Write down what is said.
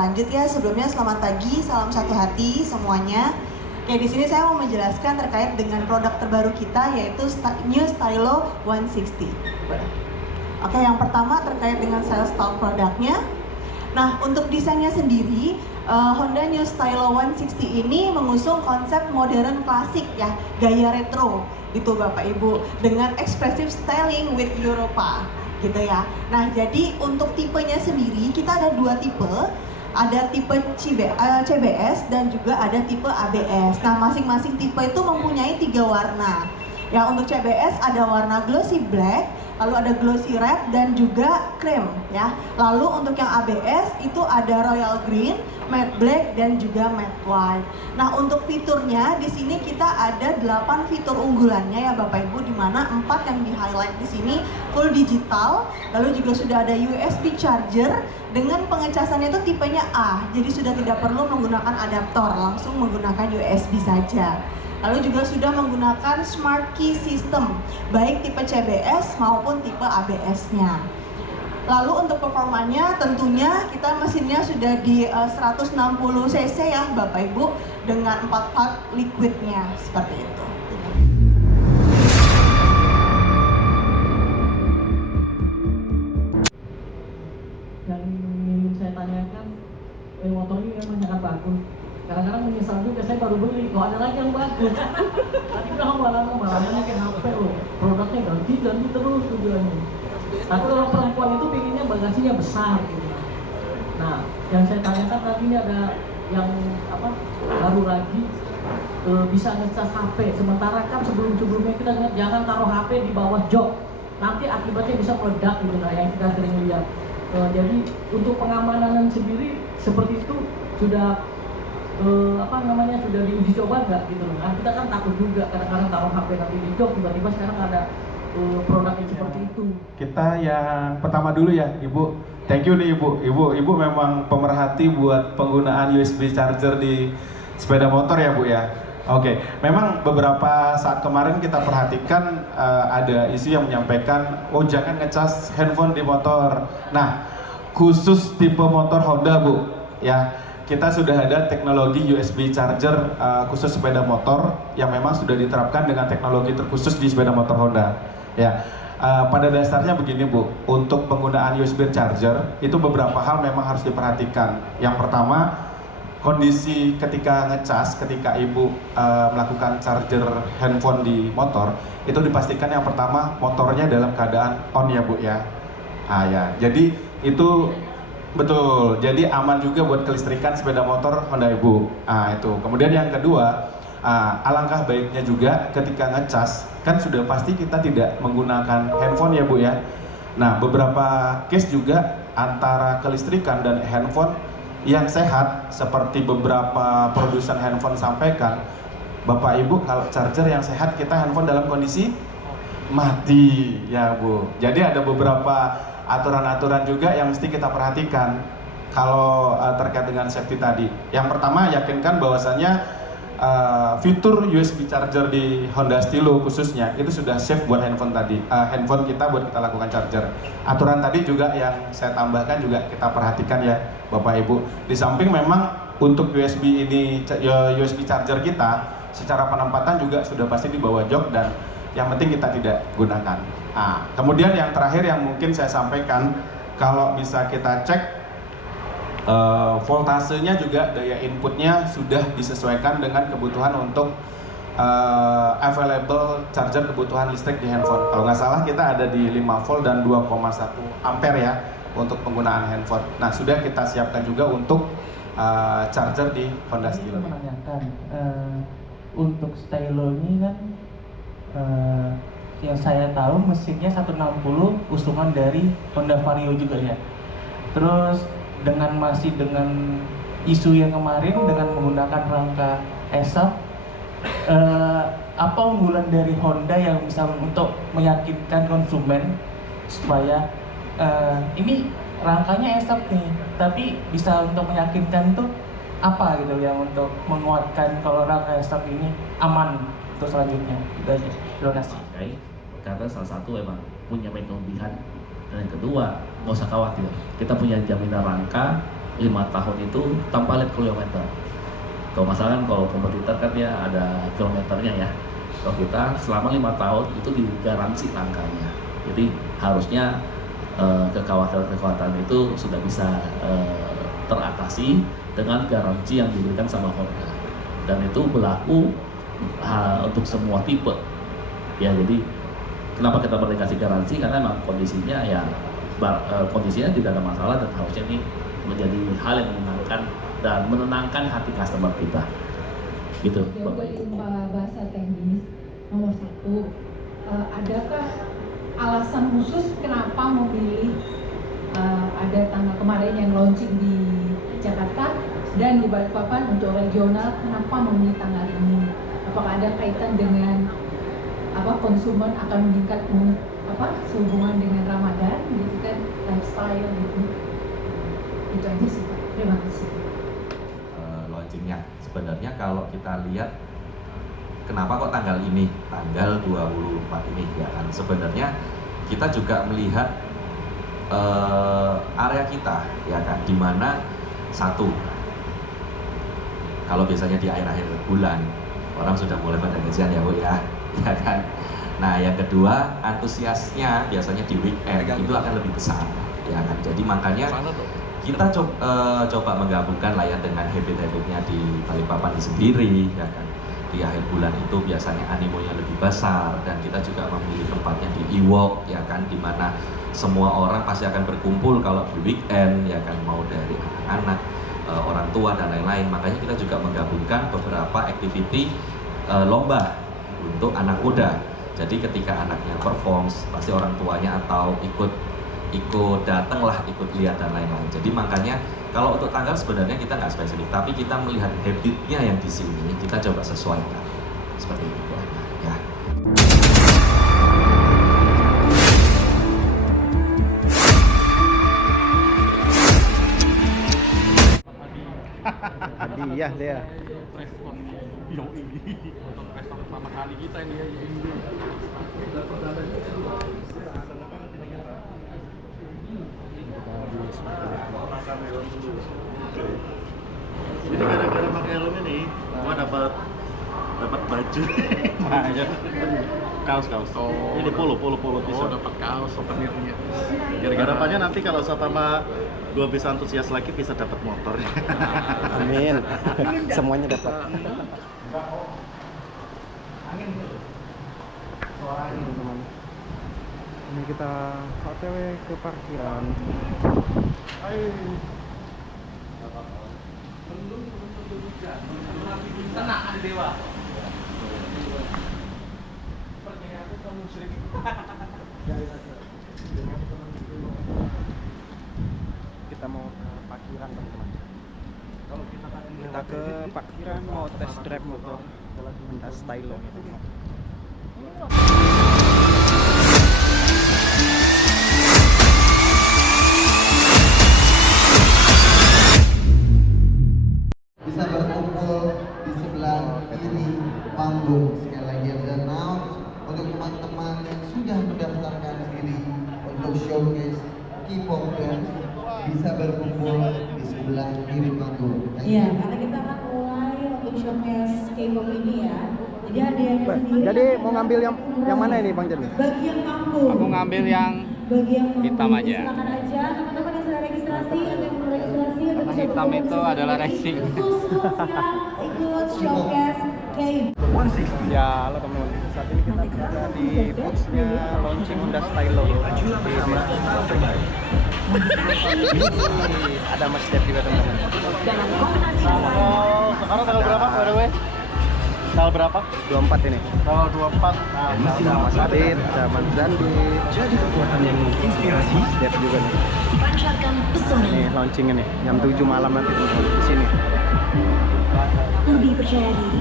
lanjut ya. Sebelumnya selamat pagi, salam satu hati semuanya. Oke, di sini saya mau menjelaskan terkait dengan produk terbaru kita yaitu New Stylo 160. Oke, yang pertama terkait dengan sales style produknya. Nah, untuk desainnya sendiri, Honda New Stylo 160 ini mengusung konsep modern klasik ya, gaya retro gitu Bapak Ibu, dengan expressive styling with Europa gitu ya. Nah, jadi untuk tipenya sendiri kita ada dua tipe, ada tipe CBS dan juga ada tipe ABS. Nah, masing-masing tipe itu mempunyai 3 warna. Ya, untuk CBS ada warna glossy black, lalu ada glossy red dan juga cream ya. Lalu untuk yang ABS itu ada royal green, matte black dan juga matte white. Nah, untuk fiturnya di sini kita ada 8 fitur unggulannya ya Bapak Ibu, di mana 4 yang di-highlight di sini full digital, lalu juga sudah ada USB charger dengan pengecasannya itu tipenya A. Jadi sudah tidak perlu menggunakan adaptor, langsung menggunakan USB saja. Lalu juga sudah menggunakan smart key system, baik tipe CBS maupun tipe ABS-nya. Lalu untuk performanya tentunya kita mesinnya sudah di 160 cc ya Bapak Ibu, dengan 4 valve liquidnya seperti itu. Yang ingin saya tanyakan, motor ini memang sangat bagus. Kadang-kadang menyesal juga, saya baru beli, kok ada lagi yang bagus. Tadi bilang malah kayak HP loh, produknya ganti terus tujuannya. Tapi kalau perempuan itu pinginnya bagasinya besar gitu. Nah, yang saya tanyakan tadi ini ada yang baru lagi bisa ngecas HP. Sementara kan sebelumnya kita ingat jangan taruh HP di bawah jok, nanti akibatnya bisa meledak gitu lah yang kita sering lihat. Jadi untuk pengamanan sendiri seperti itu sudah sudah diuji coba nggak gitu loh. Nah, kita kan takut juga kadang-kadang taruh HP nanti di jok, tiba-tiba sekarang ada produk yang seperti itu. Kita yang pertama dulu ya Ibu, thank you nih Ibu memang pemerhati buat penggunaan USB charger di sepeda motor ya Bu ya. Oke, memang beberapa saat kemarin kita perhatikan ada isu yang menyampaikan, oh jangan ngecas handphone di motor. Nah, khusus tipe motor Honda Bu ya, kita sudah ada teknologi USB charger khusus sepeda motor yang memang sudah diterapkan dengan teknologi terkhusus di sepeda motor Honda. Ya, pada dasarnya begini Bu, untuk penggunaan USB charger itu beberapa hal memang harus diperhatikan. Yang pertama, kondisi ketika ngecas, ketika Ibu melakukan charger handphone di motor, itu dipastikan yang pertama motornya dalam keadaan on ya Bu ya. Ya, jadi itu betul, jadi aman juga buat kelistrikan sepeda motor Honda Ibu. Itu. Kemudian yang kedua, alangkah baiknya juga ketika ngecas, kan sudah pasti kita tidak menggunakan handphone ya Bu ya. Nah, beberapa case juga antara kelistrikan dan handphone yang sehat, seperti beberapa produsen handphone sampaikan, Bapak Ibu kalau charger yang sehat kita handphone dalam kondisi mati ya Bu. Jadi ada beberapa aturan-aturan juga yang mesti kita perhatikan kalau terkait dengan safety tadi. Yang pertama, yakinkan bahwasannya fitur USB charger di Honda Stylo khususnya itu sudah safe buat handphone tadi, handphone kita buat kita lakukan charger. Aturan tadi juga yang saya tambahkan juga kita perhatikan ya Bapak Ibu. Di samping memang untuk USB ini, USB charger kita secara penempatan juga sudah pasti di bawah jok dan yang penting kita tidak gunakan. Kemudian yang terakhir yang mungkin saya sampaikan, kalau bisa kita cek voltasenya juga, daya inputnya sudah disesuaikan dengan kebutuhan untuk available charger kebutuhan listrik di handphone. Kalau nggak salah kita ada di 5 volt dan 2,1 ampere ya untuk penggunaan handphone. Nah, sudah kita siapkan juga untuk charger di Honda Stylo. Saya menanyakan untuk Stylo ini kan yang saya tahu mesinnya 160 usungan dari Honda Vario juga ya. Terus masih dengan isu yang kemarin dengan menggunakan rangka ESAP, apa unggulan dari Honda yang bisa untuk meyakinkan konsumen supaya ini rangkanya ESAP nih, tapi bisa untuk meyakinkan tuh apa gitu yang untuk menguatkan kalau rangka ESAP ini aman untuk selanjutnya. Gitu aja. Terima kasih. Karena salah satu emang punya banyak kelebihan, dan yang kedua nggak usah khawatir, kita punya jaminan rangka 5 tahun itu tanpa lihat kilometer. Kalau masalah kan kalau kompetitor kan dia ada kilometernya ya. Kalau kita selama 5 tahun itu digaransi angkanya. Jadi harusnya kekhawatiran-kekhawatiran itu sudah bisa teratasi dengan garansi yang diberikan sama Honda. Dan itu berlaku untuk semua tipe. Ya, jadi kenapa kita beri kasih garansi? Karena memang kondisinya ya kondisinya tidak ada masalah dan harusnya ini menjadi hal yang menyenangkan dan menenangkan hati customer kita. Gitu. Dari bahasa teknis nomor 1, adakah alasan khusus kenapa memilih ada tanggal kemarin yang launching di Jakarta dan di Balikpapan untuk regional, kenapa memilih tanggal ini? Apakah ada kaitan dengan konsumen akan meningkat sehubungan dengan Ramadan gitu kan, lifestyle gitu? Itu aja sih Pak. Terima kasih. Launchingnya sebenarnya kalau kita lihat kenapa kok tanggal ini, tanggal 24 ini ya kan, sebenarnya kita juga melihat area kita ya kan, dimana satu, kalau biasanya di akhir-akhir bulan orang sudah mulai pada gajian ya Bu ya kan. Nah yang kedua, antusiasnya biasanya di weekend itu akan lebih besar ya kan, jadi makanya kita coba menggabungkan lah ya dengan habit-habitnya di Balikpapan sendiri ya kan. Di akhir bulan itu biasanya animonya lebih besar, dan kita juga memilih tempatnya di Ewok ya kan, dimana semua orang pasti akan berkumpul kalau di weekend ya kan, mau dari anak-anak, orang tua dan lain-lain. Makanya kita juga menggabungkan beberapa activity lomba untuk anak muda. Jadi ketika anaknya performs, pasti orang tuanya atau ikut datang lah, ikut lihat dan lain-lain. Jadi makanya kalau untuk tanggal sebenarnya kita nggak spesifik, tapi kita melihat habitnya yang di sini kita coba sesuaikan seperti itu ya. Hadiah dia. Pertama kali kita ini ya. Jadi gara-gara pakai helm ini, gua dapat baju. kaos. Ini polo bisa. Dapat kaos souvenirnya. Gara-gara apanya nanti kalau sama gua bisa antusias lagi bisa dapat motor. Amin. Semuanya dapat. Ini kita OTW ke parkiran. Tenang, ada dewa. Kita mau ke parkiran teman-teman. Kita ke parkiran mau test drive motor Honda Stylo. Bisa berkumpul di sebelah kiri panggung. Sekali lagi saya announce untuk teman-teman yang sudah mendaftarkan diri untuk showcase K-pop dance bisa berkumpul di sebelah kiri panggung. Iya, karena kita akan mulai untuk showcase K-pop ini ya. Jadi ada yang sendiri. Jadi mau ngambil yang mana ini Bang Jani? Bagian panggung. Aku ngambil yang bagian hitam aja. Silakan aja teman-teman yang sudah registrasi, yang belum registrasi untuk Warna hitam itu adalah racing. khusus yang ikut showcase K-pop. Ya, halo teman-teman. Saat ini kita berada di booth-nya launching Honda Stylo di ada Mas Dev juga teman-teman. Sekarang tanggal berapa by the way? Tanggal berapa? 24 ini. Tanggal 24. Nah, Ada Mas Adit, ada Mas Zandi. Jadi kekuatan yang menginspirasi. Mas Dev juga nih. Pancarkan pesona. Ini launchingnya nih, jam 7 malam nanti teman-teman di sini. Lebih percaya diri.